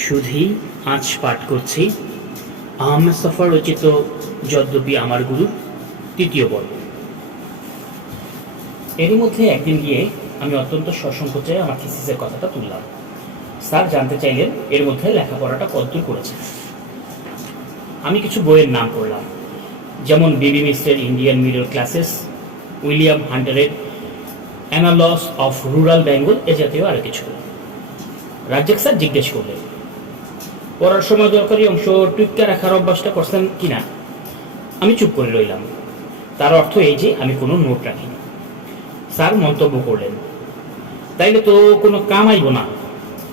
সুধী, আজ পাঠ করছি। আহমেদ সফর রচিত যদ্যপি আমার গুরু, তৃতীয় পর্ব এরই মধ্যে একদিন গিয়ে আমি অত্যন্ত সসংকোচে আমার থিসিসের কথাটা তুললাম। স্যার জানতে চাইলেন, এর মধ্যে লেখাপড়াটা কতদূর করেছে আমি কিছু বইয়ের নাম করলাম যেমন B B Misra Indian middle classes, William হান্টারের annals of rural Bengal, এ জাতীয় আরও কিছু। রাজ্জাক স্যার জিজ্ঞেস করলেন পড়ার সময় দরকারি অংশ টুইটটা রাখার অভ্যাসটা করছেন কিনা? আমি চুপ করে রইলাম। তার অর্থ এই যে আমি কোনো নোট রাখিনি। স্যার মন্তব্য করলেন, তাইলে তো কোনো কাম আইব না।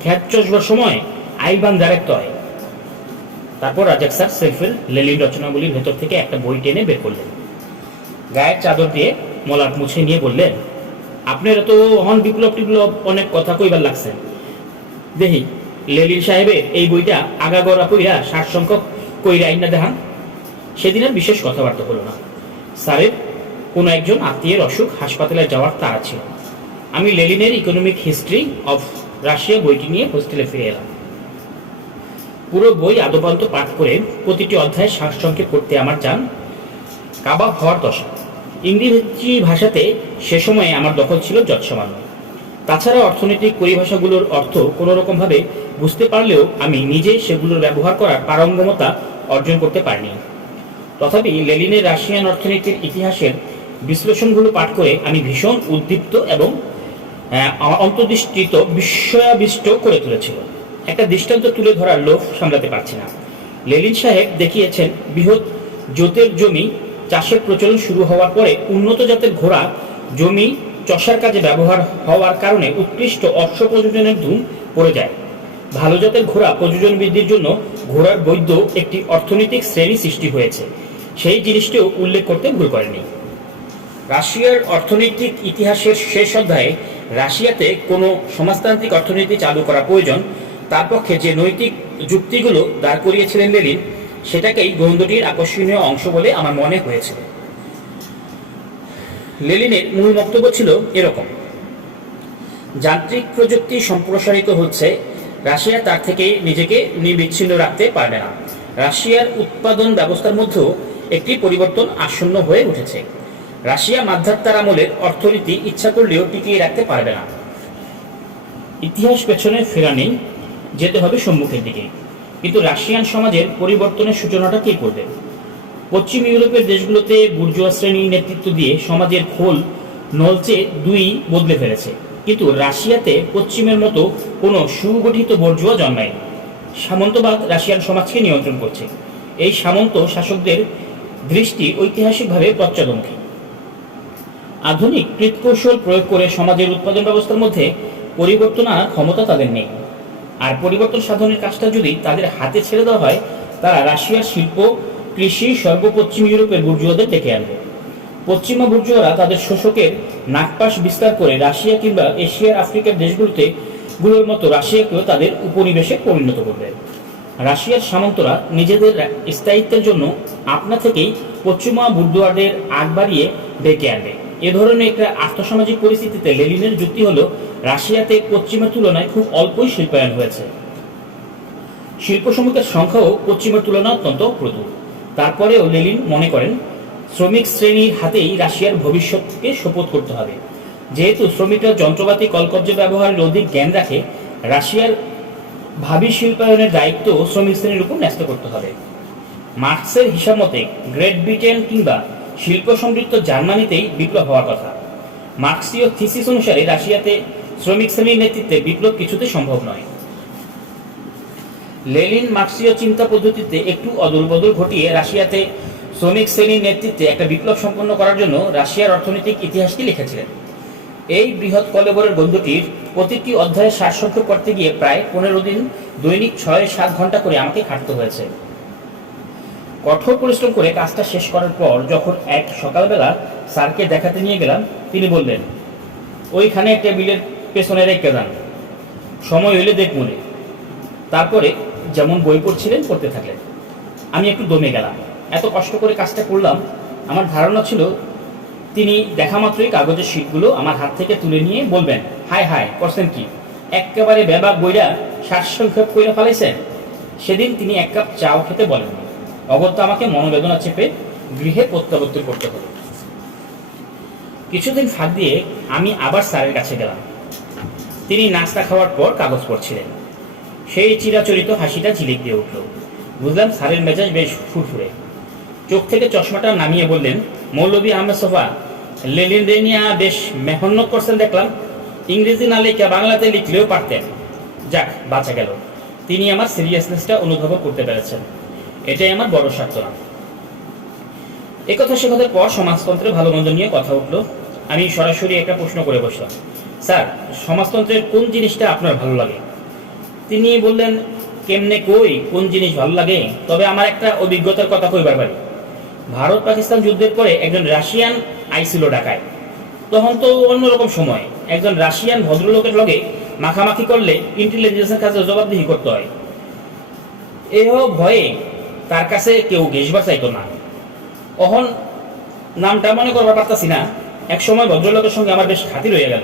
খ্যাত চসবার সময় আইবান ডাইরেক্ট হয়। তারপর রাজাক স্যার সেলফের লেলিন রচনাগুলির ভেতর থেকে একটা বই টেনে বের করলেন। গায়ের চাদর দিয়ে মলাট মুছে নিয়ে বললেন, আপনারা তো হন বিপ্লব টিপ্লব অনেক কথা কইবার লাগছেন দেখি লেলিন সাহেবের এই বইটা আগাগড়া কইরা ষাট সংখ্যক কইরা আইনা দেখান সেদিন আর বিশেষ কথাবার্তা হলো না। স্যারের কোনো একজন আত্মীয়ের অসুখ হাসপাতালে যাওয়ার তাড়া ছিল। আমি লেলিনের ইকোনমিক হিস্ট্রি অফ রাশিয়া বইটি নিয়ে হোস্টেলে ফিরে এলাম। পুরো বই আদপান্ত পাঠ করে প্রতিটি অধ্যায় সারসংক্ষেপ করতে আমার যান কাবাব হওয়ার দশা। ইংরেজি ভাষাতে সে সময়ে আমার দখল ছিল যৎসামান্য। তাছাড়া অর্থনৈতিক পরিভাষাগুলোর অর্থ কোনো রকমভাবে বুঝতে পারলেও আমি নিজে সেগুলোর ব্যবহার করার পারঙ্গমতা অর্জন করতে পারিনি। তথাপি লেলিনের রাশিয়ান অর্থনীতির ইতিহাসের বিশ্লেষণগুলো পাঠ করে আমি ভীষণ উদ্দীপ্ত এবং অন্তর্দৃষ্টিত, বিস্ময়াবিষ্ট করে তুলেছিল। একটা দৃষ্টান্ত তুলে ধরার লোভ সামলাতে পারছি না। লেলিন সাহেব দেখিয়েছেন, বৃহৎ জোতের জমি চাষের প্রচলন শুরু হওয়ার পরে উন্নত জাতের ঘোড়া, জমি চষার কাজে ব্যবহার হওয়ার কারণে উৎকৃষ্ট অশ্ব প্রযোজনের ধুম পড়ে যায়। ভালো জাতের ঘোড়া প্রযোজন বৃদ্ধির জন্য ঘোড়ার বৈধ একটি অর্থনৈতিক শ্রেণি সৃষ্টি হয়েছে। সেই জিনিসটিও উল্লেখ করতে ভুল করেনি রাশিয়ার অর্থনৈতিক ইতিহাসের শেষ অধ্যায়ে রাশিয়াতে কোনো সমাজতান্ত্রিক অর্থনীতি চালু করা প্রয়োজন, তার পক্ষে যে নৈতিক যুক্তিগুলো দাঁড় করিয়েছিলেন লেলিন সেটাকেই গ্রন্থটির আকর্ষণীয় অংশ বলে আমার মনে হয়েছিল লেলিনের মূল বক্তব্য ছিল এরকম। যান্ত্রিক প্রযুক্তি সম্প্রসারিত হচ্ছে, রাশিয়া তার থেকে নিজেকে নির্বিচ্ছিন্ন রাখতে পারবে না। রাশিয়ার উৎপাদন ব্যবস্থার মধ্যেও একটি পরিবর্তন আসন্ন হয়ে উঠেছে। রাশিয়া মাধ্যাত্তার আমলের অর্থনীতি ইচ্ছা করলেও টিকিয়ে রাখতে পারবে না। ইতিহাস পেছনে ফেরা নেই, যেতে হবে সম্মুখের দিকে। কিন্তু রাশিয়ান সমাজের পরিবর্তনের সূচনাটা কে করবে? পশ্চিম ইউরোপের দেশগুলোতে বুর্জোয়া শ্রেণির নেতৃত্ব দিয়ে সমাজের খোল নলচে দুই বদলে ফেলেছে। কিন্তু রাশিয়াতে পশ্চিমের মতো কোনো সুগঠিত বর্জুয়া জন্মায়নি। সামন্তবাদ রাশিয়ান সমাজকে নিয়ন্ত্রণ করছে। এই সামন্ত শাসকদের দৃষ্টি ঐতিহাসিকভাবে পশ্চাদমুখী। আধুনিক কৃতকৌশল প্রয়োগ করে সমাজের উৎপাদন ব্যবস্থার মধ্যে পরিবর্তন আনার ক্ষমতা তাদের নেই। আর পরিবর্তন সাধনের কাজটা যদি তাদের হাতে ছেড়ে দেওয়া হয়, তারা রাশিয়ার শিল্প কৃষি সর্বপশ্চিম ইউরোপের বুর্জুয়াদের ডেকে আনবে। পশ্চিমা বুর্জুয়ারা তাদের শোষকের নাকপাশ বিস্তার করে রাশিয়া কিংবা এশিয়ার আফ্রিকার দেশগুলোতে গুলোর মতো রাশিয়াকেও তাদের উপনিবেশে পরিণত করবে। রাশিয়ার সামন্তরা নিজেদের স্থায়িত্বের জন্য আপনা থেকেই পশ্চিমা বুর্জুয়াদের আগ বাড়িয়ে ডেকে আনবে। এ ধরনের একটা আর্থসামাজিক পরিস্থিতিতে লেলিনের যুক্তি হলো, রাশিয়াতে পশ্চিমের তুলনায় খুব অল্পই শিল্পায়ন হয়েছে। শিল্প শ্রমিকের সংখ্যাও পশ্চিমের তুলনায় অত্যন্ত প্রচুর তারপরেও লেলিন মনে করেন, শ্রমিক শ্রেণির হাতেই রাশিয়ার ভবিষ্যৎকে শপথ করতে হবে। যেহেতু শ্রমিকরা যন্ত্রপাতি কলকব্জ ব্যবহারের অধিক জ্ঞান রাখে, রাশিয়ার ভাবি শিল্পায়নের দায়িত্ব শ্রমিক শ্রেণির উপর ন্যস্ত করতে হবে। মার্কসের হিসাব মতে, গ্রেট ব্রিটেন কিংবা শিল্প সমৃদ্ধ জার্মানিতেই বিপ্লব হওয়ার কথা। মার্কসীয় থিসিস অনুসারে রাশিয়াতে শ্রমিক শ্রেণির নেতৃত্বে বিপ্লব কিছুতে সম্ভব নয়। লেলিন মার্কসীয় চিন্তা পদ্ধতিতে একটু অদলবদল ঘটিয়ে রাশিয়াতে শ্রমিক শ্রেণির নেতৃত্বে একটা বিপ্লব সম্পন্ন করার জন্য রাশিয়ার অর্থনৈতিক ইতিহাসটি লিখেছিলেন। এই বৃহৎ কলেবরের বন্ধুটির প্রতিটি অধ্যায়ে সারসংক্ষেপ করতে গিয়ে প্রায় পনেরো দিন দৈনিক ছয় সাত ঘণ্টা করে আমাকে খাটতে হয়েছে। কঠোর পরিশ্রম করে কাজটা শেষ করার পর যখন এক সকালবেলা স্যারকে দেখাতে নিয়ে গেলাম, তিনি বললেন, ওইখানে টেবিলের পেছনে রেখে যান। সময় হইলে দেখ মনে তারপরে যেমন বই পড়ছিলেন, পড়তে থাকলেন। আমি একটু দমে গেলাম। এত কষ্ট করে কাজটা করলাম, আমার ধারণা ছিল তিনি দেখা মাত্রই কাগজের শিটগুলো আমার হাত থেকে তুলে নিয়ে বলবেন হাই হাই করছেন কি? একেবারে ব্যাবাক বইরা সারসংক্ষেপ করে ফেলাইছেন? সেদিন তিনি এক কাপ চাও খেতে বলেননি অগত্যা আমাকে মনোবেদনা চেপে গৃহে প্রত্যাবর্তন করতে হলো কিছুদিন ফাঁক দিয়ে আমি আবার স্যারের কাছে গেলাম। তিনি নাস্তা খাওয়ার পর কাগজ পড়ছিলেন। সেই চিরাচরিত হাসিটা ঝিলিক দিয়ে উঠল। বুঝলাম স্যারের মেজাজ বেশ ফুরফুরে। চোখ থেকে চশমাটা নামিয়ে বললেন, মৌলভী আহমেদ সোফা লেলিন রেনিয়া বেশ মেহনত করছেন দেখলাম। ইংরেজি না লেখা বাংলাতে লিখলেও পারতেন। যাক, বাঁচা গেল। তিনি আমার সিরিয়াসনেসটা অনুভব করতে পেরেছেন। এটাই আমার বড় সান্ত্বনা একথা সে কথার পর সমাজতন্ত্রের ভালো মন্দ নিয়ে কথা উঠল। আমি সরাসরি একটা প্রশ্ন করে বসলাম, স্যার, সমাজতন্ত্রের কোন জিনিসটা আপনার ভালো লাগে? তিনি বললেন, কেমনে কই? কোন জিনিস ভালো লাগে? তবে আমার একটা অভিজ্ঞতার কথা কইবার পারি ভারত পাকিস্তান যুদ্ধের পরে একজন রাশিয়ান আইছিল ঢাকায়। তখন তো অন্যরকম সময়। একজন রাশিয়ান ভদ্রলোকের লগে মাখামাখি করলে ইন্টেলিজেন্সের কাছে জবাবদিহি করতে হয়। এহ ভয়ে তার কাছে কেউ ঘেসবার চাইতো না। অহন নামটা মনে করবার পারতাছি না। এক সময় ভদ্রলোকের সঙ্গে আমার বেশ খাতির হয়ে গেল।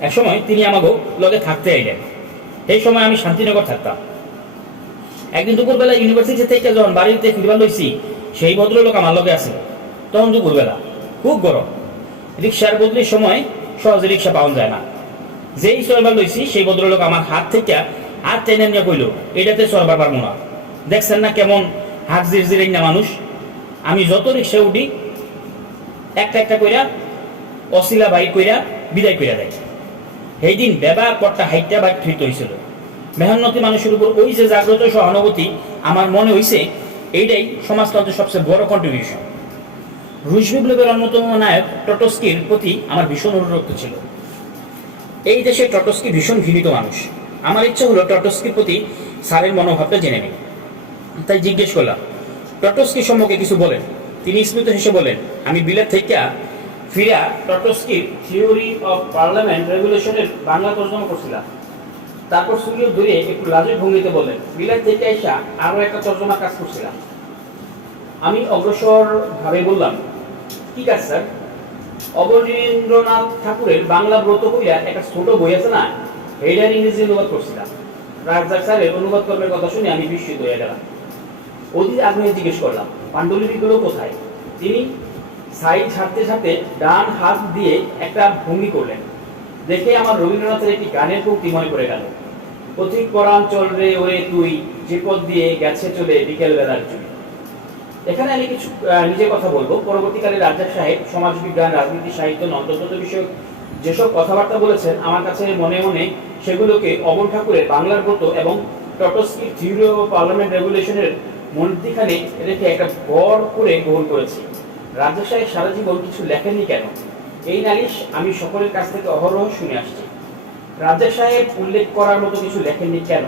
এক সময় তিনি আমাকে লগে থাকতে আইলেন। সেই সময় আমি শান্তিনগর থাকতাম। একদিন দুপুরবেলা ইউনিভার্সিটি থেকে যখন বাড়িতে ফিরবার লইছি, সেই ভদ্রলোক আমার লগে আছে তখন দুপুরবেলা, খুব গরম। রিক্সার বদলির সময় সহজে রিক্সা পাওয়া যায় না। যেই সরবার লইছি, সেই ভদ্রলোক আমার হাত থেকে হাত টেনে নিয়ে কইল, এটাতে সরবার পারব না। দেখছেন না কেমন হাত জিরজির না মানুষ? আমি যত রিক্সা উঠি, একটা একটা কইরা, অশিলা বাইক কইরা বিদায় কইরা দেয়। সেই দিন বেবা কট্টা হাইটটা বাইক ঠিক হয়েছিল মেহনতি মানুষের উপর ওই যে জাগ্রত সহানুভূতি, আমার মনে হইছে, এইটাই সমাজতন্ত্রের সবচেয়ে বড় কন্ট্রিবিউশন রুশ বিপ্লবের অন্যতম নায়ক টটস্কির প্রতি আমার ভীষণ অনুরক্ত ছিল। এই দেশে টটস্কি ভীষণ ঘৃণিত মানুষ। আমার ইচ্ছা হলো টটস্কির প্রতি স্যারের মনোভাবটা জেনে নিই। তাই জিজ্ঞেস করলাম, টটস্কি সম্পর্কে কিছু বলেন? তিনি স্মিত হেসে বলেন, আমি বিলেত থেকে ফিরা টটস্কির থিওরি অফ পার্লামেন্ট রেগুলেশনের বাংলা তর্জমা করছিলাম। তারপর সূর্য দূরে একটু লাজের ভঙ্গিতে বলেন বিলেত থেকে এসা আরও একটা তর্জমা কাজ করছিলাম। আমি অগ্রসর ভাবে বললাম, ঠিক আছে স্যার। অবনীন্দ্রনাথ ঠাকুরের বাংলা ব্রত বইয়া একটা ছোট বই আছে না এইটার ইংরেজি অনুবাদ করছিলাম। রাজাক স্যারের অনুবাদ কর্মের কথা শুনে আমি বিস্মিত হয়ে গেলাম। অধীর আগ্রহে জিজ্ঞেস করলাম, পাণ্ডুলিপিগুলো কোথায়? তিনি সাইড ছাড়তে সাথে ডান হাত দিয়ে একটা ভঙ্গি করলেন। দেখে আমার রবীন্দ্রনাথের একটি গানের পঙ্ক্তি মনে পড়ে গেল। পথিক পরাণ চল রে ওরে তুই, যে পথ দিয়ে গেছে চলে বিকেল বেলার চুই এখানে আমি কিছু নিজের কথা বলব। পরবর্তীকালে রাজ্জাক সাহেব সমাজবিজ্ঞান রাজনীতি, সাহিত্য নন্দতত্ত্ব বিষয়ক যেসব কথাবার্তা বলেছেন, আমার কাছে মনে মনে সেগুলোকে অবন ঠাকুরের বাংলার ব্রত এবং টটস্কি থিওরি পার্লামেন্ট রেগুলেশনের মন্দিখানে রেখে একটা বড় করে গ্রহণ করেছি। রাজ্জাক সাহেব সারা জীবন কিছু লেখেননি কেন? এই নালিশ আমি সকলের কাছ থেকে অহরহ শুনে আসছি। রাজ্জাক সাহেব উল্লেখ করার মতো কিছু লেখেননি কেন?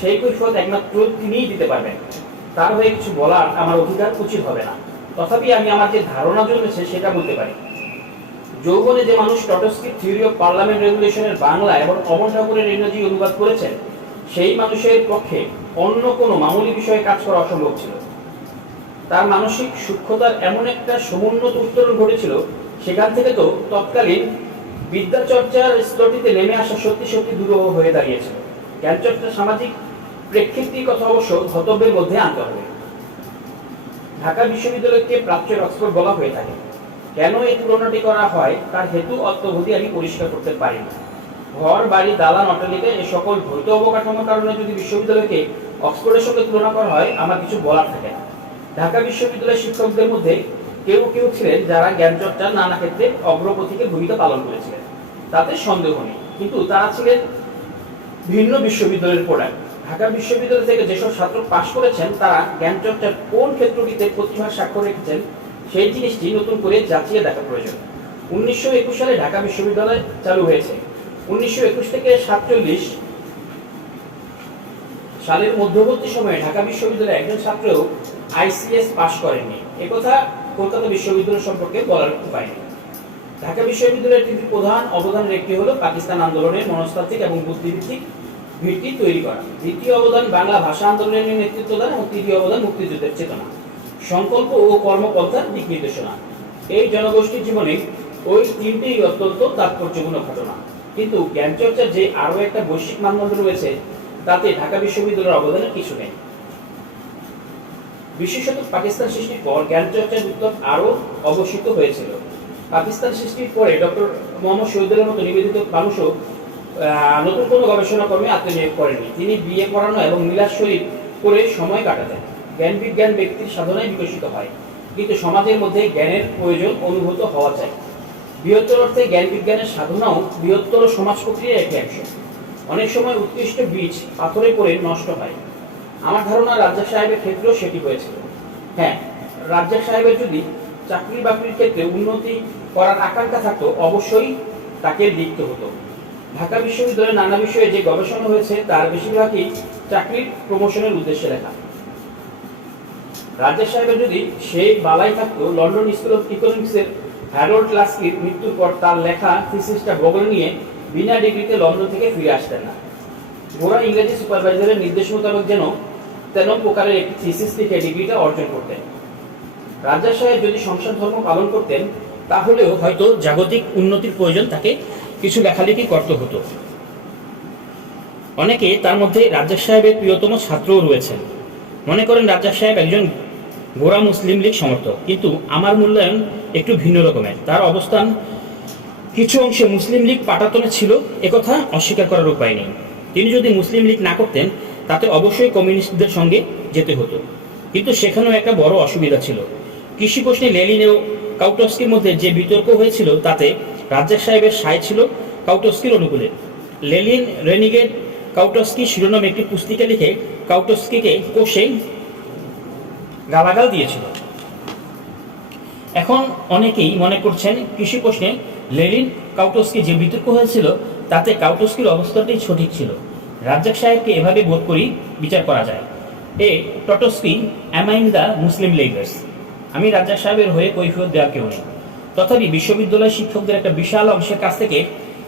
সেই কৈফত একমাত্র তিনিই দিতে পারবেন। তার হয়ে কিছু বলার আমার অধিকার উচিত হবে না। তথাপি আমি আমার যে ধারণা জন্মেছে সেটা বলতে পারি। যৌবনে যে মানুষ টটস্কি থিওরি অফ পার্লামেন্ট রেগুলেশনের বাংলা এবং অমর ঠাকুরের ইংরেজি অনুবাদ করেছেন, সেই মানুষের পক্ষে অন্য কোনো মামুলি বিষয়ে কাজ করা অসম্ভব ছিল। তার মানসিক সূক্ষ্মতার এমন একটা সমুন্নত উত্তরণ ঘটেছিল, সেখান থেকে তো তৎকালীন বিদ্যাচর্চার স্তরটিতে নেমে আসা সত্যি সত্যি দুরূহ হয়ে দাঁড়িয়েছিল জ্ঞানচর্চা সামাজিক প্রেক্ষিতটির কথা অবশ্য ধতব্যের মধ্যে আনতে হবে। ঢাকা বিশ্ববিদ্যালয়কে প্রাচ্যের অক্সফোর্ড বলা হয়ে থাকে। কেন এই তুলনাটি করা হয়, তার হেতু অত্যবধি আমি পরিষ্কার করতে পারি না ঘর, বাড়ি, দালান, অট্টালিকা এই সকল ভৌত অবকাঠামোর কারণে যদি বিশ্ববিদ্যালয়কে অক্সফোর্ডের সঙ্গে তুলনা করা হয়, আমার কিছু বলার থাকে না। ঢাকা বিশ্ববিদ্যালয়ের শিক্ষকদের মধ্যে কেউ কেউ ছিলেন যারা জ্ঞানচর্চার নানা ক্ষেত্রে অগ্রপথিকে ভূমিকা পালন করেছিলেন। তাতে সন্দেহ নেই। কিন্তু তারা ছিলেন ভিন্ন বিশ্ববিদ্যালয়ের প্রোডাক্ট ঢাকা বিশ্ববিদ্যালয় থেকে যেসব ছাত্র পাশ করেছেন, তারা জ্ঞানচর্চার কোন ক্ষেত্রটিতে প্রতিভার স্বাক্ষর রেখেছেন, সেই জিনিসটি নতুন করে যাচিয়ে দেখা প্রয়োজন। উনিশশো একুশ সালে ঢাকা বিশ্ববিদ্যালয় চালু হয়েছে। উনিশশো একুশ থেকে সাতচল্লিশ সালের মধ্যবর্তী সময়ে ঢাকা বিশ্ববিদ্যালয়ে একজন ছাত্রও আইসিএস পাশ করেননি একথা কলকাতা বিশ্ববিদ্যালয় সম্পর্কে বলার উপায় ঢাকা বিশ্ববিদ্যালয়ের তিনটি প্রধান অবদানের একটি হলো পাকিস্তান আন্দোলনের মনস্তাত্ত্বিক এবং বুদ্ধিভিত্তিক ভিত্তি তৈরি করা। দ্বিতীয় অবদান বাংলা ভাষা আন্দোলনের নেতৃত্ব দান এবং তৃতীয় অবদান মুক্তিযুদ্ধের চেতনা। সংকল্প ও কর্মপন্থার দিক নির্দেশনা। এই জনগোষ্ঠীর জীবনে ওই তিনটি অত্যন্ত তাৎপর্যপূর্ণ ঘটনা। কিন্তু জ্ঞান চর্চার যে আরও একটা বৈশ্বিক মানদণ্ড রয়েছে, তাতে ঢাকা বিশ্ববিদ্যালয়ের অবদানের কিছু নেই। বিশেষত পাকিস্তান সৃষ্টির পর জ্ঞান চর্চার উদ্যোগ আরও অবসিত হয়েছিল। পাকিস্তান সৃষ্টির পরে ডক্টর মোহাম্মদ শহীদুলের মতো নিবেদিত মানুষও নতুন কোনো গবেষণা কর্মে আত্মনিয়োগ করেননি। তিনি বিয়ে পড়ানো এবং মিলাদ শরীফ করে সময় কাটাতেন। জ্ঞান বিজ্ঞান ব্যক্তির সাধনায় বিকশিত হয়। কিন্তু সমাজের মধ্যে জ্ঞানের প্রয়োজন অনুভূত হওয়া চাই বৃহত্তর অর্থে জ্ঞান বিজ্ঞানের সাধনাও বৃহত্তর সমাজ প্রক্রিয়ার একটি অংশ। অনেক সময় উৎকৃষ্ট বীজ পাথরে পড়ে নষ্ট হয়। আমার ধারণা রাজ্জাক সাহেবের ক্ষেত্রেও সেটি হয়েছিল হ্যাঁ রাজ্জাক সাহেবের যদি চাকরি বাকরির ক্ষেত্রে উন্নতি করার আকাঙ্ক্ষা থাকতো, অবশ্যই তাকে লিখতে হতো। ঢাকা বিশ্ববিদ্যালয়ের নানা বিষয়ে যে গবেষণা হয়েছে, তার বেশিরভাগই চাকরির প্রমোশনের উদ্দেশ্যে লেখা। রাজ্জাক সাহেবের যদি সেই বালাই থাকতো, লন্ডন স্কুল অফ ইকোনমিক্সের হ্যারোল্ড লাস্কির মৃত্যুর পর তার লেখা থিসিসটা বগলে নিয়ে বিনা ডিগ্রিতে লন্ডন থেকে ফিরে আসতেন না। গোড়া ইংরেজি সুপারভাইজারের নির্দেশ মোতাবেক যেন তেন প্রকারের একটি থিসিস লিখে ডিগ্রিটা অর্জন করতেন। রাজা সাহেব যদি সংসার ধর্ম পালন করতেন, তাহলেও হয়তো জাগতিক উন্নতির প্রয়োজন তাকে কিছু লেখালেখি করতে হতো। অনেকে তার মধ্যে রাজ্জাক সাহেবের প্রিয়তম ছাত্রও রয়েছেন। মনে করেন রাজ্জাক সাহেব একজন গোড়া মুসলিম লীগ সমর্থক, কিন্তু আমার মূল্যায়ন একটু ভিন্ন রকমের। তার অবস্থান কিছু অংশে মুসলিম লীগ পাটাতনে ছিল, একথা অস্বীকার করার উপায় নেই। তিনি যদি মুসলিম লীগ না করতেন অবশ্যই কমিউনিস্টদের সঙ্গে যেতে হতো। কিন্তু সেখানেও একটা বড় অসুবিধা ছিল। কৃষি প্রশ্নে লেলিন ও কাউটস্কির মধ্যে যে বিতর্ক হয়েছিল, তাতে রাজ্জাক সাহেবের সায় ছিল কাউটস্কির অনুকূলে। লেলিন রেনিগেট কাউটস্কি শিরোনামে একটি পুস্তিকা লিখে কাউটস্কিকে কোষে গালাগাল দিয়েছিল। এখন অনেকেই মনে করছেন কৃষি প্রশ্নে লেলিন কাউটস্কি যে বিতর্ক হয়েছিল, তাতে কাউটস্কির অবস্থাটাই সঠিক ছিল। রাজ্জাক সাহেবকে এভাবে বোধ করি বিচার করা যায়। এ, টটস্কি অ্যামাইন দ্য মুসলিম লিগার্স আমি রাজ্জাক সাহেবের হয়ে কৈফিয়ত দেওয়া কেউ নেই। তথাপি বিশ্ববিদ্যালয় শিক্ষকদের একটা বিশাল অংশের কাছ থেকে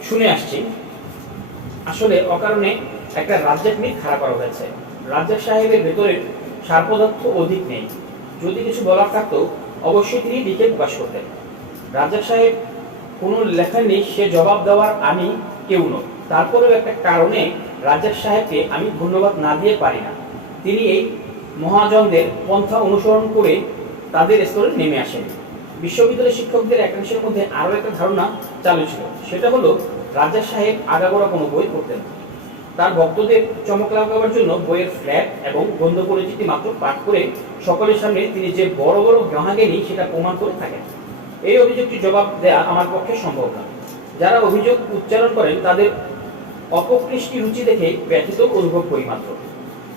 শুনে আসছি। আসলে অকারণে একটা রাজ্জাক নিয়ে খারাপ করা হয়েছে। রাজ্জাক সাহেবের ভেতরে সার পদার্থ অধিক নেই। যদি কিছু বলার থাকতো, অবশ্যই তিনি লিখে প্রকাশ করতেন। রাজ্জাক সাহেব কোনো লেখা নেই, সে জবাব দেওয়ার আমি কেউ নয় তারপরেও একটা কারণে রাজ্জাক সাহেবকে আমি ধন্যবাদ না দিয়ে পারি না। তিনি এই মহাজনদের পন্থা অনুসরণ করে তাদের স্তরে নেমে আসেন। বিশ্ববিদ্যালয়ের শিক্ষকদের একাংশের মধ্যে আরও একটা ধারণা চালু ছিল। সেটা হলো, রাজ্জাক সাহেব আগাগোড়া কোনো বই পড়তেন তার ভক্তদের চমক লাগাবার জন্য বইয়ের ফ্ল্যাট এবং গন্ধ পরিচিতি মাত্র পাঠ করে সকলের সামনে তিনি যে বড় বড় জ্ঞানী সেটা প্রমাণ করে থাকেন। এই অভিযোগটি জবাব দেয়া আমার পক্ষে সম্ভব না। যারা অভিযোগ উচ্চারণ করেন, তাদের অপকৃষ্টি রুচি দেখে ব্যথিত অনুভব করি মাত্র।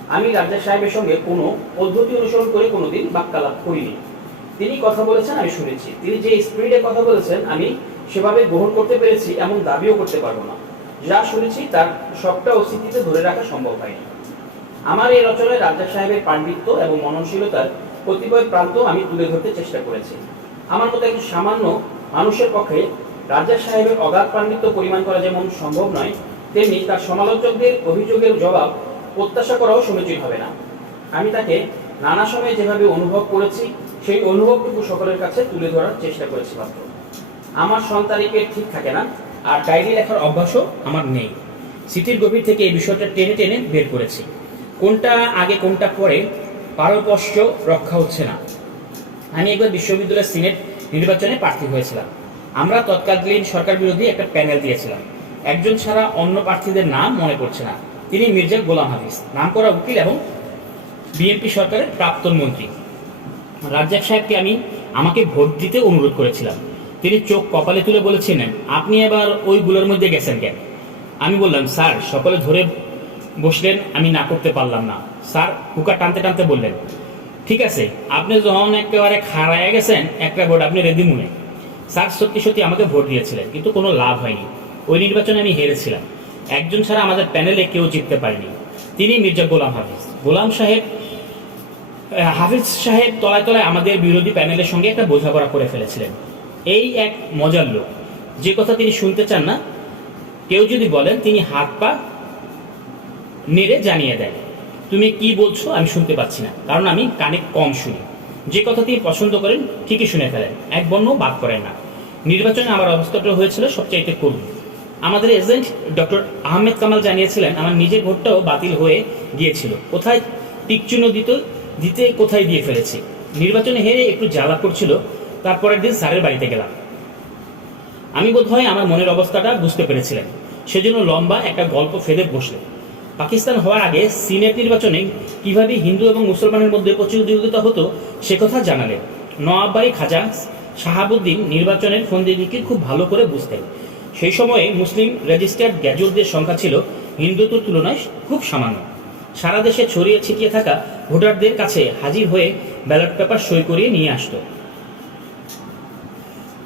আমি রাজা সাহেবের সঙ্গে কোনো পদ্ধতি অনুসরণ করে কোনোদিন বাক্যালাপ করিনি। তিনি কথা বলেছেন, আমি শুনেছি। তিনি যে স্পিডে কথা বলেছেন, আমি সেভাবে গ্রহণ করতে পেরেছি, এমন দাবিও করতে পারব না। যা শুনেছি, তার সবটা অস্তিত্বে ধরে রাখা সম্ভব হয়নি। আমার এই রচনায় রাজা সাহেবের পাণ্ডিত্য এবং মননশীলতার কতিপয় প্রান্ত আমি তুলে ধরতে চেষ্টা করেছি। আমার মতো একজন সামান্য মানুষের পক্ষে রাজা সাহেবের অগাধ পাণ্ডিত্য পরিমাণ করা যেমন সম্ভব নয় তেমনি তার সমালোচকদের অভিযোগের জবাব প্রত্যাশা করাও সমীচীন হবে না। আমি তাকে নানা সময়ে যেভাবে অনুভব করেছি, সেই অনুভবটুকু সকলের কাছে তুলে ধরার চেষ্টা করেছি মাত্র। আমার সন্তানিকে ঠিক থাকে না, আর ডায়েরি লেখার অভ্যাসও আমার নেই। স্মৃতির গভীর থেকে এই বিষয়টা টেনে টেনে বের করেছি। কোনটা আগে, কোনটা পরে পারপশ্য রক্ষা হচ্ছে না। আমি একবার বিশ্ববিদ্যালয়ের সিনেট নির্বাচনে প্রার্থী হয়েছিলাম। আমরা তৎকালীন সরকার বিরোধী একটা প্যানেল দিয়েছিলাম। একজন ছাড়া অন্য প্রার্থীদের নাম মনে করছে না। তিনি মির্জা গোলাম হাফিজ নাম করা উকিল এবং বিএনপি সরকারের প্রাক্তন মন্ত্রী। রাজ্জাক সাহেবকে আমি আমাকে ভোট দিতে অনুরোধ করেছিলাম। তিনি চোখ কপালে তুলে বলেছিলেন আপনি এবার ওইগুলোর মধ্যে গেছেন কেন? আমি বললাম, স্যার, সকলে ধরে বসলেন, আমি না করতে পারলাম না। স্যার কুকা টানতে টানতে বললেন, ঠিক আছে, আপনি যখন একেবারে খাড়ায় গেছেন, একটা ভোট আপনি রেডি মুনে। স্যার সত্যি সত্যি আমাকে ভোট দিয়েছিলেন, কিন্তু কোনো লাভ হয়নি। ওই নির্বাচনে আমি হেরেছিলাম। একজন ছাড়া আমাদের প্যানেলে কেউ জিততে পারেনি। তিনি মির্জা গোলাম হাফিজ। গোলাম সাহেব হাফিজ সাহেব তলায় তলায় আমাদের বিরোধী প্যানেলের সঙ্গে একটা বোঝাপড়া করে ফেলেছিলেন। এই এক মজার লোক। যে কথা তিনি শুনতে চান না, কেউ যদি বলেন তিনি হাত পা নেড়ে জানিয়ে দেন। তুমি কি বলছো আমি শুনতে পাচ্ছি না, কারণ আমি কানে কম শুনি। যে কথা তিনি পছন্দ করেন ঠিকই শুনে ফেলেন। এক বর্ণ বাদ করেন না। নির্বাচনে আমার অবস্থাটা হয়েছিল সবচাইতে করুণ। আমাদের এজেন্ট ডক্টর আহমেদ কামাল জানিয়েছিলেন, আমার নিজের ভোটটাও বাতিল হয়ে গিয়েছিল। কোথায় টিকচিহ্ন দিতে দিতে কোথায় দিয়ে ফেলেছি? নির্বাচনে হেরে একটু জ্বালা করছিল, তারপরের দিন স্যারের বাড়িতে গেলাম। আমি বোধহয় আমার মনের অবস্থাটা বুঝতে পেরেছিলেন। সেজন্য লম্বা একটা গল্প ফেলে বসলেন। পাকিস্তান হওয়ার আগে সিনেট নির্বাচনে কীভাবে হিন্দু এবং মুসলমানের মধ্যে প্রতিযোগিতা হতো, সে কথা জানালেন। নওয়াববাড়ি খাজা শাহাবুদ্দিন নির্বাচনের ফন্দিদিকে খুব ভালো করে বুঝতেন। সেই সময়ে মুসলিম রেজিস্টার্ড গ্যাজুটদের সংখ্যা ছিল হিন্দুত্বের তুলনায় খুব সামান্য। সারা দেশে ছড়িয়ে ছিটিয়ে থাকা ভোটারদের কাছে হাজির হয়ে ব্যালট পেপার সই করিয়ে নিয়ে আসতো।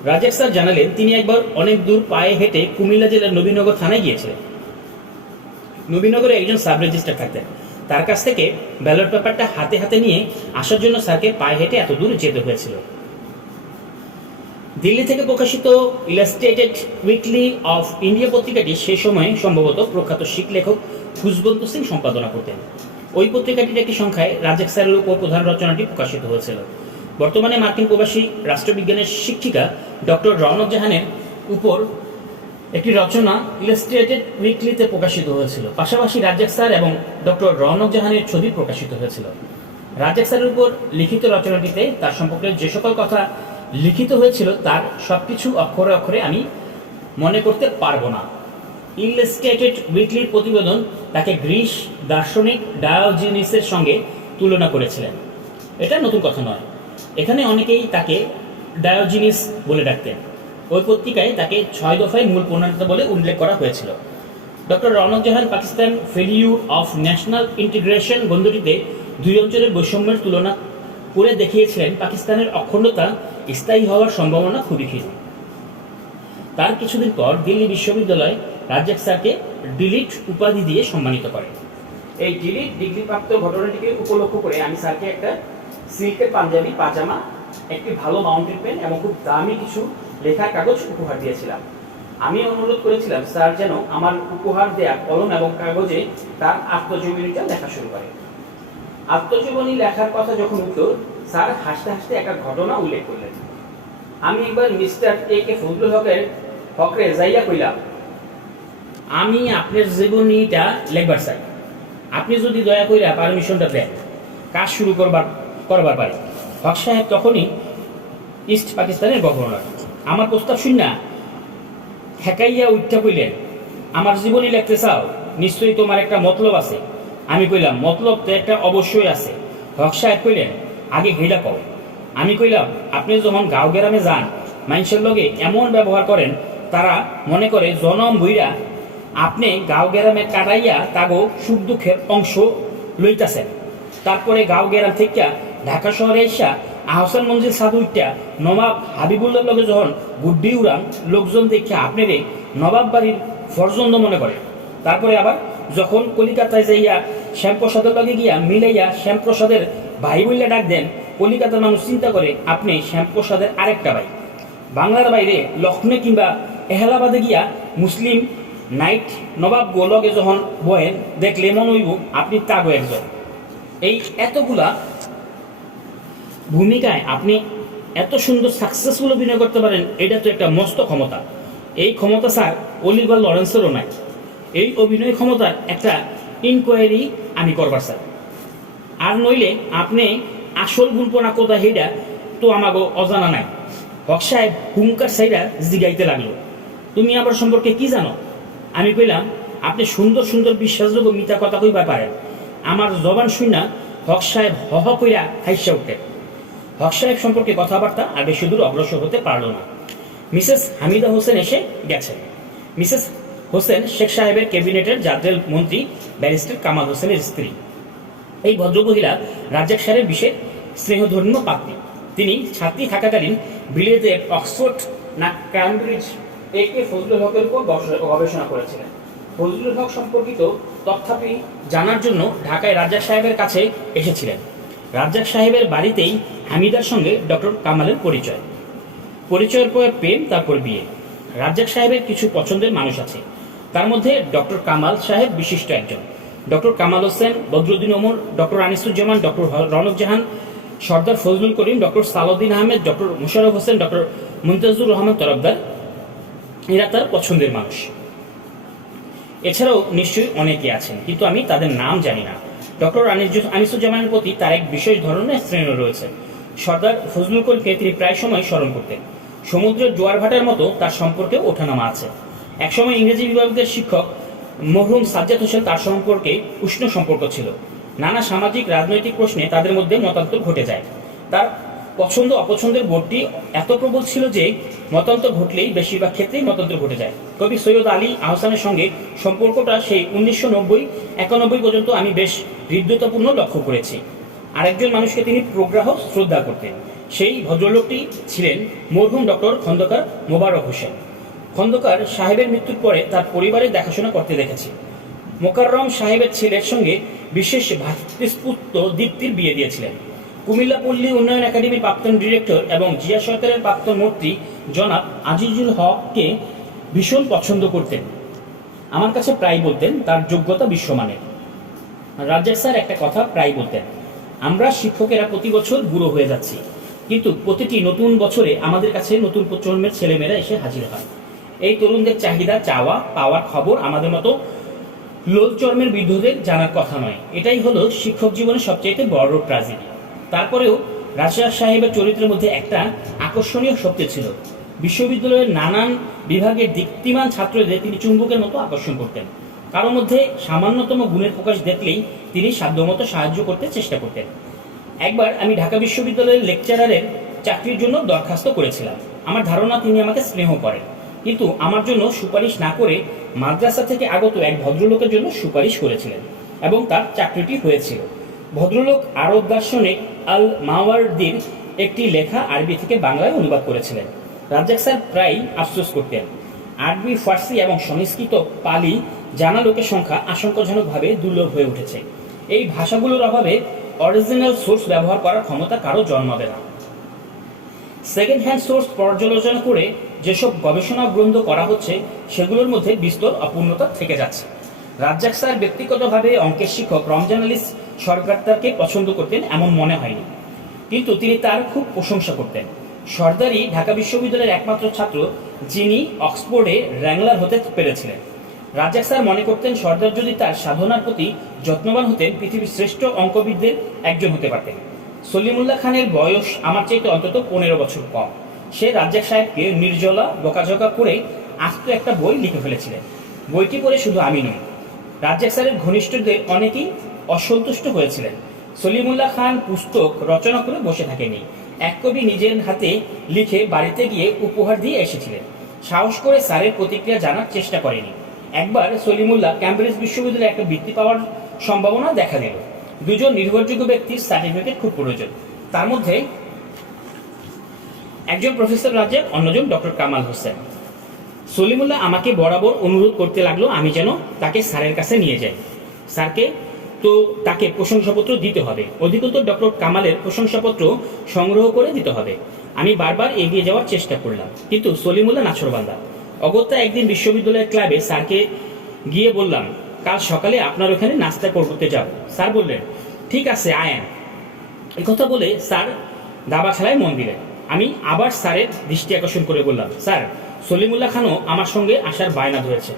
রাজাক স্যার জানালেন, তিনি একবার অনেক দূর পায়ে হেঁটে কুমিল্লা জেলার নবীনগর থানায় গিয়েছিলেন। নবীনগরে একজন সাব রেজিস্ট্রার থাকতেন। তার কাছ থেকে ব্যালট পেপারটা হাতে হাতে নিয়ে আসার জন্য স্যারকে পায়ে হেঁটে এত দূর যেতে হয়েছিল। দিল্লি থেকে প্রকাশিত ইলাস্ট্রেটেড উইকলি অফ ইন্ডিয়া পত্রিকাটি সে সময়ে সম্ভবত প্রখ্যাত শিখ লেখক খুশবন্ত সিং সম্পাদনা করতেন। ওই পত্রিকাটির একটি সংখ্যায় রাজাক স্যারের উপর প্রধান রচনাটি প্রকাশিত হয়েছিল। বর্তমানে মার্কিন প্রবাসী রাষ্ট্রবিজ্ঞানের শিক্ষিকা ডক্টর রওনক জাহানের উপর একটি রচনা ইলাস্ট্রেটেড উইকলিতে প্রকাশিত হয়েছিল। পাশাপাশি রাজ্জাক স্যার এবং ডক্টর রওনক জাহানের ছবি প্রকাশিত হয়েছিল। রাজ্জাক স্যারের উপর লিখিত রচনাটিতে তার সম্পর্কে যে সকল কথা লিখিত হয়েছিল তার সবকিছু অক্ষরে অক্ষরে আমি মনে করতে পারব না। ইলাস্ট্রেটেড উইকলির প্রতিবেদন তাকে গ্রিস দার্শনিক ডায়োজিনিসের সঙ্গে তুলনা করেছিলেন। এটা নতুন কথা নয়। এখানে অনেকেই তাকে ডায়োজিনিস বলে ডাকতেন। ওই পত্রিকায় তাকে ছয় দফায় মূল প্রণালিতা বলে উল্লেখ করা হয়েছিল। Doctor Rounaq Jahan Pakistan fellow of national integration গ্রন্থটিতে দুই অঞ্চলের বৈষম্যের তুলনা করে দেখিয়েছিলেন। পাকিস্তানের অখণ্ডতা স্থায়ী হওয়ার সম্ভাবনা খুবই ক্ষীণ। তার কিছুদিন পর দিল্লি বিশ্ববিদ্যালয় রাজ্জাক স্যারকে ডিলিট উপাধি দিয়ে সম্মানিত করে। এই ডিলিট, ডিগ্রিপ্রাপ্ত ঘটনাটিকে উপলক্ষ করে আমি স্যারকে একটা সিল্কের পাঞ্জাবি, পাজামা, একটি ভালো মাউন্টেন পেন এবং খুব দামি কিছু লেখার কাগজ উপহার দিয়েছিলাম। আমি অনুরোধ করেছিলাম, স্যার, যেন আমার উপহার দেয়া কলম এবং কাগজে তার আত্মজীবনীটা লেখা শুরু করে। আত্মজীবনী লেখার কথা যখন উঠল স্যার, হাসতে হাসতে একটা ঘটনা উল্লেখ করলেন। আমি একবার মিস্টার এ কে ফজলুল হকের হকরে যাইয়া কইলাম। আমি আপনার জীবনীটা লেখবার চাই। আপনি যদি দয়া কইরা পারমিশনটা দেন, কাজ শুরু করবার করবার পারে। হক সাহেব তখনই ইস্ট পাকিস্তানের গভর্নর। আমার প্রস্তাব শুন না ঠেকাইয়া উঠতে কইলেন, আমার জীবনী লিখতে চাও, নিশ্চয়ই তোমার একটা মতলব আছে। আমি কইলাম, মতলব তো একটা অবশ্যই আছে। হক সাহেব কইলেন আগে হেডা কও। আমি কইলাম, আপনি যখন গাঁও গ্রামে যান, মানুষের লগে এমন ব্যবহার করেন, তারা মনে করে জনম বইরা আপনি গাঁও গ্রামে কাটাইয়া তাগো সুখ দুঃখের অংশ লইতাছেন। তারপরে গাঁও গ্রাম থেকে ঢাকা শহরে এসা আহসান মঞ্জিল সাধু উঠটা নবাব হাবিবুল্লাহ লগে যখন গুড্ডি উড়ান, লোকজন দেখে আপনারে নবাব বাড়ির ফরজন্দ মনে করে। তারপরে আবার যখন কলিকাতায় যাইয়া শ্যামপ্রসাদের লগে গিয়া মিলাইয়া শ্যামপ্রসাদের ভাই বললে ডাক দেন, কলিকাতার মানুষ চিন্তা করে, আপনি শ্যামপ্রসাদের আরেকটা ভাই। বাংলার বাইরে লক্ষ্ণে কিংবা এহেলাবাদে গিয়া মুসলিম নাইট নবাব গোলকে যখন বহেন, দেখলে মন হইব আপনি তাগো একজন। এই এতগুলা ভূমিকায় আপনি এত সুন্দর সাকসেসফুল অভিনয় করতে পারেন, এটা তো একটা মস্ত ক্ষমতা। এই ক্ষমতা স্যার অলিভার লরেন্সেরও নাই। এই অভিনয় ক্ষমতার একটা ইনকোয়ারি আমি করবার, স্যার। আর নইলে আপনি আসল গুলপনা কোথা হেডা তো আমাগো অজানা নাই। হক সাহেব হুঙ্কার সাইরা জিগাইতে লাগল। তুমি আমার সম্পর্কে কি জানো? আমি কইলাম, আপনি সুন্দর সুন্দর বিশ্বাসযোগ্য মিথ্যা কথা কইবা পারেন। আমার জবান শুনা হক সাহেব হ হ কইরা হাইসা উঠে। হক সাহেব সম্পর্কে কথাবার্তা আর বেশি দূর অগ্রসর হতে পারল না। মিসেস হামিদা হোসেন এসে গেছেন মিসেস হোসেন শেখ সাহেবের ক্যাবিনেটের জাতীয় মন্ত্রী ব্যারিস্টার কামাল হোসেনের স্ত্রী। এই ভদ্রমহিলা রাজ্জাক সাহেবের বিশেষ স্নেহধন্য পাত্রী তিনি ছাত্রী থাকাকালীন বিলেতের অক্সফোর্ড না ক্যামব্রিজ একে ফজলুল হকের উপর গবেষ- গবেষণা করেছিলেন। ফজলুল হক সম্পর্কিত তথ্যাপি জানার জন্য ঢাকায় রাজ্জাক সাহেবের কাছে এসেছিলেন। রাজ্জাক সাহেবের বাড়িতেই হামিদার সঙ্গে ডক্টর কামালের পরিচয়। পরিচয়ের পর প্রেম, তারপর বিয়ে। রাজ্জাক সাহেবের কিছু পছন্দের মানুষ আছে। তার মধ্যে ডক্টর কামাল সাহেব বিশিষ্ট একজন। Doctor Kamal Hossain, Badruddin Umar, doctor Anisuzzaman, doctor Rounaq Jahan, Sardar Fazlul Karim, doctor Salahuddin Ahmed, doctor Musharraf Hossain, doctor Momtazur Rahman Tarafdar. এরা তার পছন্দের মানুষ। এছাড়াও নিশ্চয়ই অনেকে আছেন, কিন্তু আমি তাদের নাম জানি না। ডক্টর আনিসুজ্জামানের প্রতি তার এক বিশেষ ধরনের শ্রেণি রয়েছে। সর্দার ফজলুল করিমকে তিনি প্রায় সময় স্মরণ করতেন। সমুদ্রের জোয়ার ভাটার মতো তার সম্পর্কে ওঠানামা আছে। একসময় ইংরেজি বিভাগের শিক্ষক মরহুম সাজ্জাদ হোসেন তার সম্পর্কে উষ্ণ সম্পর্ক ছিল। নানা সামাজিক, রাজনৈতিক প্রশ্নে তাদের মধ্যে মতান্তর ঘটে যায়। তার পছন্দ, অপছন্দের বোর্ডটি এত প্রবল ছিল যে মতান্তর ঘটলেই বেশিরভাগ ক্ষেত্রেই মতান্তর ঘটে যায়। কবি সৈয়দ আলী আহসানের সঙ্গে সম্পর্কটা সেই উনিশশো নব্বই, একানব্বই পর্যন্ত আমি বেশ হৃদ্যতাপূর্ণ লক্ষ্য করেছি। আরেকজন মানুষকে তিনি প্রগ্রাহ শ্রদ্ধা করতেন। সেই ভদ্রলোকটি ছিলেন মরহুম ডক্টর খন্দকার মোবারক হোসেন। খন্দকার সাহেবের মৃত্যুর পরে তার পরিবারের দেখাশোনা করতে দেখেছি। মোকাররম সাহেবের ছেলের সঙ্গে বিশেষ ভাতৃস্পুত্র দীপ্তির বিয়ে দিয়েছিলেন। কুমিল্লা পল্লী উন্নয়ন একাডেমির প্রাক্তন ডিরেক্টর এবং জিয়া সরকারের প্রাক্তন মন্ত্রী জনাব আজিজুল হককে ভীষণ পছন্দ করতেন। আমার কাছে প্রায় বলতেন, তার যোগ্যতা বিশ্বমানের। রাজ্জাক স্যার একটা কথা প্রায় বলতেন, আমরা শিক্ষকেরা প্রতি বছর বুড়ো হয়ে যাচ্ছি, কিন্তু প্রতিটি নতুন বছরে আমাদের কাছে নতুন প্রজন্মের ছেলেমেয়েরা এসে হাজির হয়। এই তরুণদের চাহিদা, চাওয়া, পাওয়ার খবর আমাদের মতো লোল চর্মের বিরুদ্ধদের জানার কথা নয়। এটাই হলো শিক্ষক জীবনের সবচাইতে বড় ট্রাজেডি তারপরেও রাজশাহ সাহেবের চরিত্রের মধ্যে একটা আকর্ষণীয় শক্তি ছিল। বিশ্ববিদ্যালয়ের নানান বিভাগের দীপ্তিমান ছাত্রদের তিনি চুম্বকের মতো আকর্ষণ করতেন। কারোর মধ্যে সামান্যতম গুণের প্রকাশ দেখলেই তিনি সাধ্যমতো সাহায্য করতে চেষ্টা করতেন। একবার আমি ঢাকা বিশ্ববিদ্যালয়ের লেকচারারের চাকরির জন্য দরখাস্ত করেছিলাম। আমার ধারণা, তিনি আমাকে স্নেহ করেন। কিন্তু আমার জন্য সুপারিশ না করে মাদ্রাসা থেকে আগত এক ভদ্রলোকের জন্য সুপারিশ করেছিলেন এবং তার চাকরিটি হয়েছিল ভদ্রলোক আরব দার্শনিক আল মাওয়ারদির একটি লেখা আরবি থেকে বাংলায় অনুবাদ করেছিলেন। রাজ্জাক স্যার প্রায়ই আফসোস করতেন। আরবি, ফার্সি এবং সংস্কৃত পালি জানা লোকের সংখ্যা আশঙ্কাজনকভাবে দুর্লভ হয়ে উঠেছে। এই ভাষাগুলোর অভাবে অরিজিনাল সোর্স ব্যবহার করার ক্ষমতা কারও জন্মাবে না। সেকেন্ড হ্যান্ড সোর্স পর্যালোচনা করে যেসব গবেষণা গ্রন্থ করা হচ্ছে, সেগুলোর মধ্যে বিস্তর অপূর্ণতা থেকে যাচ্ছে। রাজ্জাক স্যার ব্যক্তিগতভাবে অঙ্কের শিক্ষক রমজান আলী সরকারকে পছন্দ করতেন এমন মনে হয়নি। কিন্তু তিনি তার খুব প্রশংসা করতেন। সর্দারি ঢাকা বিশ্ববিদ্যালয়ের একমাত্র ছাত্র, যিনি অক্সফোর্ডে র্যাংলার হতে পেরেছিলেন। রাজ্জাক স্যার মনে করতেন সর্দার যদি তার সাধনার প্রতি যত্নবান হতেন, পৃথিবীর শ্রেষ্ঠ অঙ্কবিদদের একজন হতে পারতেন। সলিমুল্লাহ খানের বয়স আমার চাইতে অন্তত পনেরো বছর কম। সে রাজ্জাক সাহেবকে নির্জলা বকাঝকা করে আস্ত একটা বই লিখে ফেলেছিলেন। বইটি পড়ে শুধু আমি নই, রাজ্জাক স্যারের ঘনিষ্ঠদের অনেকেই অসন্তুষ্ট হয়েছিলেন। সলিমুল্লাহ খান পুস্তক রচনা করে বসে থাকেনি এক কবি নিজের হাতে লিখে বাড়িতে গিয়ে উপহার দিয়ে এসেছিলেন। সাহস করে স্যারের প্রতিক্রিয়া জানার চেষ্টা করেনি। একবার সলিমুল্লাহ ক্যামব্রিজ বিশ্ববিদ্যালয়ে একটা বৃত্তি পাওয়ার সম্ভাবনা দেখা দিল। দুজন নির্ভরযোগ্য ব্যক্তির সার্টিফিকেট খুব প্রয়োজন। তার মধ্যে একজন প্রফেসর রাজ্জাক অন্যজন ডক্টর কামাল হোসেন। সলিমুল্লাহ আমাকে বরাবর অনুরোধ করতে লাগল, আমি যেন তাকে স্যারের কাছে নিয়ে যাই। স্যারকে তো তাকে প্রশংসাপত্র দিতে হবে। অধিকতর ডক্টর কামালের প্রশংসাপত্র সংগ্রহ করে দিতে হবে। আমি বারবার এগিয়ে যাওয়ার চেষ্টা করলাম, কিন্তু সলিমুল্লাহ নাছরবান্দা। অগত্যা একদিন বিশ্ববিদ্যালয়ের ক্লাবে স্যারকে গিয়ে বললাম কাল সকালে আপনার ওখানে নাস্তা করতে যাব। স্যার বললেন, ঠিক আছে আয়ান এই কথা বলে স্যার দাবা খেলায় মন দিলেন আমি আবার স্যারের দৃষ্টি আকর্ষণ করে বললাম, স্যার, সলিমুল্লাহ খানও আমার সঙ্গে আসার বায়না ধরেছে।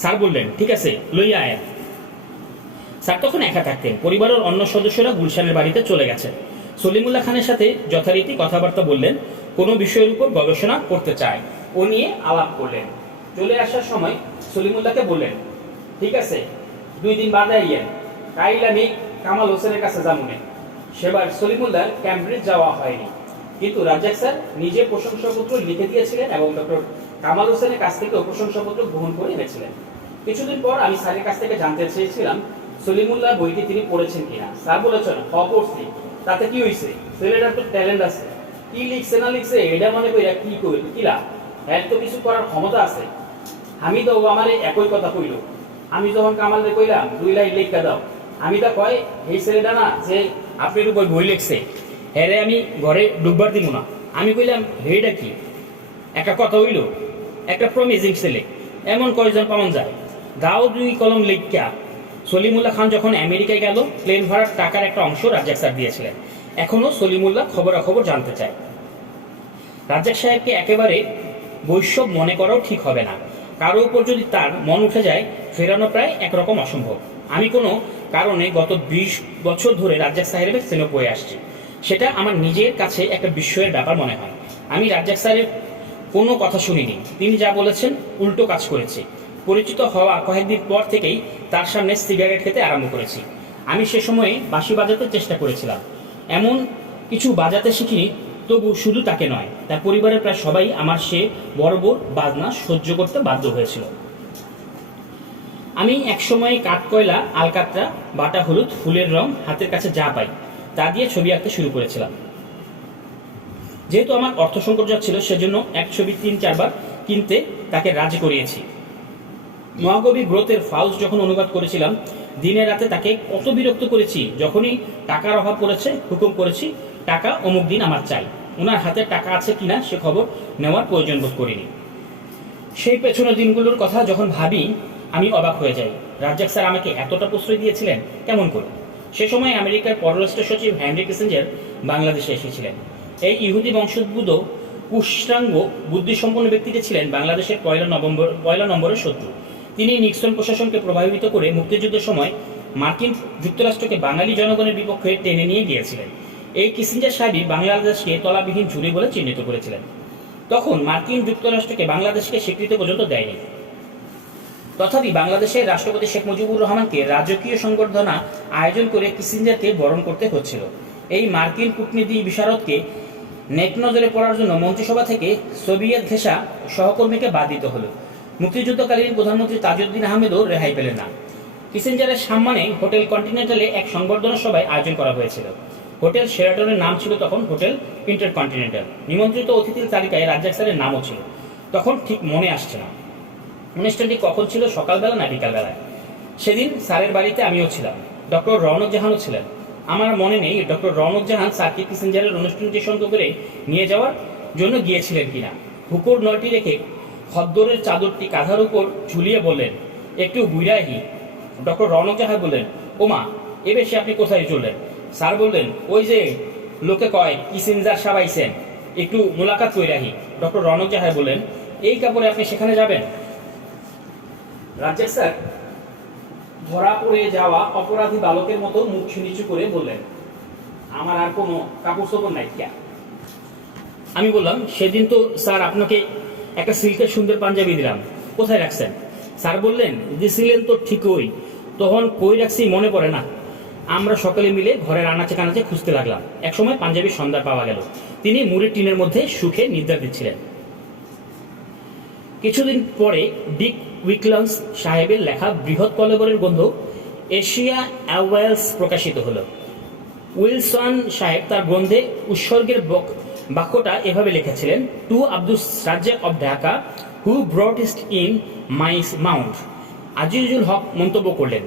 স্যার বললেন, ঠিক আছে লইয়া আয়ান স্যার তখন একা থাকতেন। পরিবারের অন্য সদস্যরা গুলশানের বাড়িতে চলে গেছেন। সলিমুল্লাহ খানের সাথে যথারীতি কথাবার্তা বললেন, কোনো বিষয়ের উপর গবেষণা করতে চায়। ও নিয়ে আলাপ করলেন। চলে আসার সময় সলিমুল্লাহকে বললেন ঠিক আছে? দুই দিন বাদে আইয়েন। কাইল আমি কামাল হোসেনের কাছে যামুনে সেবার সলিমুল্লাহ ক্যামব্রিজ যাওয়া হয়নি। কিন্তু রাজ্জাক স্যার নিজে প্রশংসাপত্র লিখে দিয়েছিলেন এবং ডক্টর কামাল হোসেনের কাছ থেকে প্রশংসাপত্র গ্রহণ করে এনেছিলেন। কিছুদিন পর আমি স্যারের কাছ থেকে জানতে চেয়েছিলাম সলিমুল্লাহ বইটি তিনি পড়েছেন কিনা। স্যার বলেছেন, হ, পড়ছি। তাতে কি হয়েছে ছেলেটার তো ট্যালেন্ট আছে। কি লিখছে, না লিখছে, এটা মনে করি কি করি কি লাভ? এর তো কিছু করার ক্ষমতা আছে। আমি তো আমার একই কথা কইল। আমি যখন কামালকে কইলাম, দুই লাইন লেখা দাও। আমি তা কয়, এই ছেলেটা না যে আপনার উপর বই লিখছে হ্যাঁ আমি ঘরে ডুববার দিব না। আমি কইলাম হেটা কি? একটা কথা হইল, একটা প্রমিজিং ছেলে, এমন কয়জন পাওয়া যায়। দাও দুই কলম লেখা। সলিমুল্লাহ খান যখন আমেরিকায় গেল প্লেন ভাড়ার টাকার একটা অংশ রাজ্জাক স্যার দিয়েছিলেন। এখনও সলিমুল্লাহ খবরাখবর জানতে চায়। রাজ্জাক সাহেবকে একেবারে বৈষ্ণব মনে করাও ঠিক হবে না। কারও উপর যদি তার মন উঠে যায়, ফেরানো প্রায় একরকম অসম্ভব। আমি কোনো কারণে গত বিশ বছর ধরে রাজ্জাক সাহেবের স্নেহ বয়ে আসছি। সেটা আমার নিজের কাছে একটা বিস্ময়ের ব্যাপার মনে হয়। আমি রাজ্জাক সাহেবের কোনো কথা শুনিনি। তিনি যা বলেছেন, উল্টো কাজ করেছি। পরিচিত হওয়া কয়েকদিন পর থেকেই তার সামনে সিগারেট খেতে আরম্ভ করেছি। আমি সে সময়ে বাঁশি বাজাতে চেষ্টা করেছিলাম। এমন কিছু বাজাতে শিখিনি তবু শুধু তাকে নয়, তার পরিবারের প্রায় সবাই আমার সে বড় বাজনা সহ্য করতে বাধ্য হয়েছিল। আমি একসময় কাঠকয়লা, আলকাতরা, বাটা হলুদ, ফুলের রং, হাতের কাছে যা পাই, তা দিয়ে ছবি আঁকতে শুরু করেছিলাম। যেহেতু আমার অর্থ সংকট যাচ্ছিল সেজন্য এক ছবি তিন চারবার কিনতে তাকে রাজি করিয়েছি। মহাকবি গ্রোথের ফাউস যখন অনুবাদ করেছিলাম, দিনে রাতে তাকে কত বিরক্ত করেছি, যখনই টাকার অভাব পড়েছে, হুকুম করেছি টাকা অমুক দিন আমার চাই। ওনার হাতে টাকা আছে কিনা সে খবর নেওয়ার প্রয়োজন বোধ করিনি। সেই পেছনের দিনগুলোর কথা যখন ভাবি, আমি অবাক হয়ে যাই। রাজ্জাক স্যার আমাকে এতটা প্রশ্রয় দিয়েছিলেন? কেমন করে? সে সময় আমেরিকার পররাষ্ট্র সচিব হ্যানরি কিসেঞ্জার বাংলাদেশে এসেছিলেন। এই ইহুদি বংশোদ্ভূত কুষ্টাঙ্গ বুদ্ধিসম্পন্ন ব্যক্তিটি ছিলেন বাংলাদেশের পয়লা নভেম্বর, পয়লা নম্বরের শত্রু। তিনি নিক্সন প্রশাসনকে প্রভাবিত করে মুক্তিযুদ্ধের সময় মার্কিন যুক্তরাষ্ট্রকে বাঙালি জনগণের বিপক্ষে টেনে নিয়ে গিয়েছিলেন। এই কিসিঞ্জার সাহেবই বাংলাদেশকে তলাবিহীন ঝুড়ি বলে চিহ্নিত করেছিলেন। তখন মার্কিন যুক্তরাষ্ট্রকে বাংলাদেশকে স্বীকৃতি পর্যন্ত দেয়নি। তথাপি বাংলাদেশের রাষ্ট্রপতি শেখ মুজিবুর রহমানকে রাজকীয় সংবর্ধনা আয়োজন করে কিসিঞ্জারকে বরণ করতে হচ্ছিল। এই মার্কিন কূটনীতি বিশারদকে নেক নজরে পড়ার জন্য মন্ত্রিসভা থেকে সোভিয়েত ঘেঁষা সহকর্মীকে বাদ দিতে হলো। মুক্তিযুদ্ধকালীন প্রধানমন্ত্রী তাজউদ্দিন আহমেদও রেহাই পেলেন না। কিসেঞ্জারের সম্মানে হোটেল কন্টিনেন্টালে এক সংবর্ধনা সভায় আয়োজন করা হয়েছিল। হোটেল শেরাটনের নাম ছিল তখন হোটেল ইন্টারকন্টিনেন্টাল নিমন্ত্রিত অতিথির তালিকায় রাজ্জাক স্যারের নামও ছিল। তখন ঠিক মনে আসছে না। অনুষ্ঠানটি কখন ছিল? সকালবেলা না বিকালবেলায় সেদিন স্যারের বাড়িতে আমিও ছিলাম। ডক্টর রৌনক জাহানও ছিলেন। আমার মনে নেই ডক্টর রৌনক জাহান স্যারকে কিসেঞ্জারের অনুষ্ঠানটি সঙ্গে করে নিয়ে যাওয়ার জন্য গিয়েছিলেন কিনা? হুকুর নলটি রেখে খদ্দরের চাদরটি কাঁধার উপর ঝুলিয়ে বললেন, একটু বুইরাহি। ডক্টর জাহান বললেন, ওমা, এ বেশি আপনি কোথায় চললেন? স্যার বললেন ওই যে লোকে কয় কিসেঞ্জার সাবাইছেন একটু মোলাকাত কইরাহি ডক্টর রৌনক জাহাই বললেন এই কাপড়ে আপনি সেখানে যাবেন? রাজ্জাক স্যার ধরা পড়ে যাওয়া অপরাধী বালকের মতো মুখ নিচু করে বললেন আমার আর কোনো কাপড় চোপড় নাই ক্যা? আমি বললাম সেদিন তো স্যার আপনাকে একটা সিল্কের সুন্দর পাঞ্জাবি দিলাম। কোথায় রাখছেন? স্যার বললেন দিছিলেন তো ঠিকই তখন কই রাখছি মনে পড়ে না। আমরা সকলে মিলে ঘরের আনাচে কানাচে খুঁজতে লাগলাম। একসময় পাঞ্জাবির সন্ধ্যা পাওয়া গেল। তিনি মুড়ির টিনের মধ্যে সুখে নিদ্রা দিচ্ছিলেন কিছুদিন পরে ডিক উইকলান্স সাহেবের লেখা বৃহৎ কলেবরের গন্ধ এশিয়া অ্যাওয়েলস প্রকাশিত হলো। উইলসন সাহেব তার গ্রন্থে উৎসর্গের বক- বাক্যটা এভাবে লিখেছিলেন to Abdul Razzak of Dhaka who brought east in mice mount Azizul Haque মন্তব্য করলেন।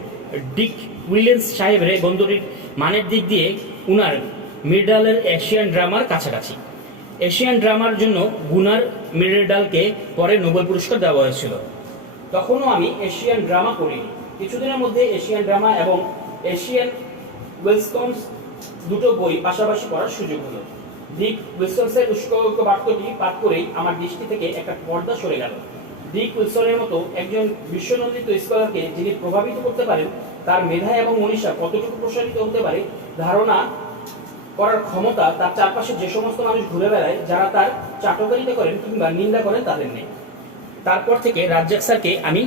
ডিক উইলিয়ামস সাহেবের গ্রন্থটির মানের দিক দিয়ে উনার মিডালের এশিয়ান ড্রামার কাছাকাছি। এশিয়ান ড্রামার জন্য গুনার মিডালকে পরে নোবেল পুরস্কার দেওয়া হয়েছিল। তখনও আমি এশিয়ান ড্রামা পড়িনি কিছুদিনের মধ্যে এশিয়ান ড্রামা এবং এশিয়ান ওয়েলস্টনস দুটো বই পাশাপাশি পড়ার সুযোগ হলো। ডিক উইলসনসের উস্কোক বাক্যটি পাঠ করেই আমার দৃষ্টি থেকে একটা পর্দা সরে গেল। ডিক উইলসনের মতো একজন বিশ্বনন্দিত স্কলারকে যিনি প্রভাবিত করতে পারেন তার মেধা এবং মনীষা কতটুকু প্রসারিত হতে পারে ধারণা করার ক্ষমতা তার চারপাশে যে সমস্ত মানুষ ঘুরে বেড়ায়, যারা তার চাটকারিতা করেন কিংবা নিন্দা করেন তাদের নেই। তারপর থেকে রাজ্জাক স্যারকে আমি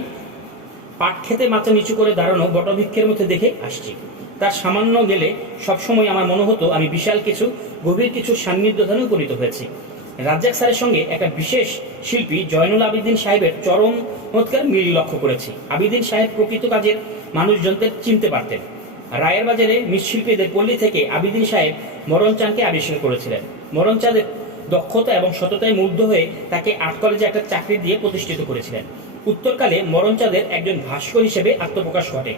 পাট খেতে মাথা নিচু করে দাঁড়ানো বটবৃক্ষের মধ্যে দেখে আসছি। তার সামান্য গেলে সবসময় আমার মনে হতো আমি বিশাল কিছু, গভীর কিছু সান্নিধ্যধানে উপনীত হয়েছি। রাজ্জাক স্যারের সঙ্গে একটা বিশেষ শিল্পী জয়নুল আবিদিন সাহেবের চরম চমৎকার মিল লক্ষ্য করেছি। আবিদিন সাহেব প্রকৃত কাজের মানুষজনদের চিনতে পারতেন। রায়ের বাজারে মৃৎশিল্পীদের পল্লী থেকে আবিদিন সাহেব মরণ চাঁদকে আবিষ্কার করেছিলেন। মরণ চাঁদের দক্ষতা এবং সততায় মুগ্ধ হয়ে তাকে আর্ট কলেজে একটা চাকরি দিয়ে প্রতিষ্ঠিত করেছিলেন। উত্তরকালে মরণচাঁদের একজন ভাস্কর হিসেবে আত্মপ্রকাশ ঘটে।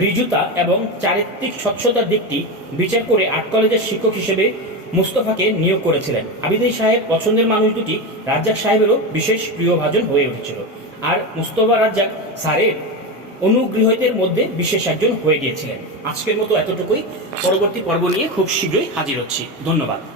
ঋজুতা এবং চারিত্রিক স্বচ্ছতার দিকটি বিচার করে আর্ট কলেজের শিক্ষক হিসেবে মুস্তফাকে নিয়োগ করেছিলেন। আবিদিন সাহেব পছন্দের মানুষ দুটি, রাজ্জাক সাহেবেরও বিশেষ প্রিয়ভাজন হয়ে উঠেছিল। আর মুস্তফা রাজ্জাক স্যারের অনুগৃহীতের মধ্যে বিশেষ একজন হয়ে গিয়েছিলেন। আজকের মতো এতটুকুই। পরবর্তী পর্ব নিয়ে খুব শীঘ্রই হাজির হচ্ছি। ধন্যবাদ।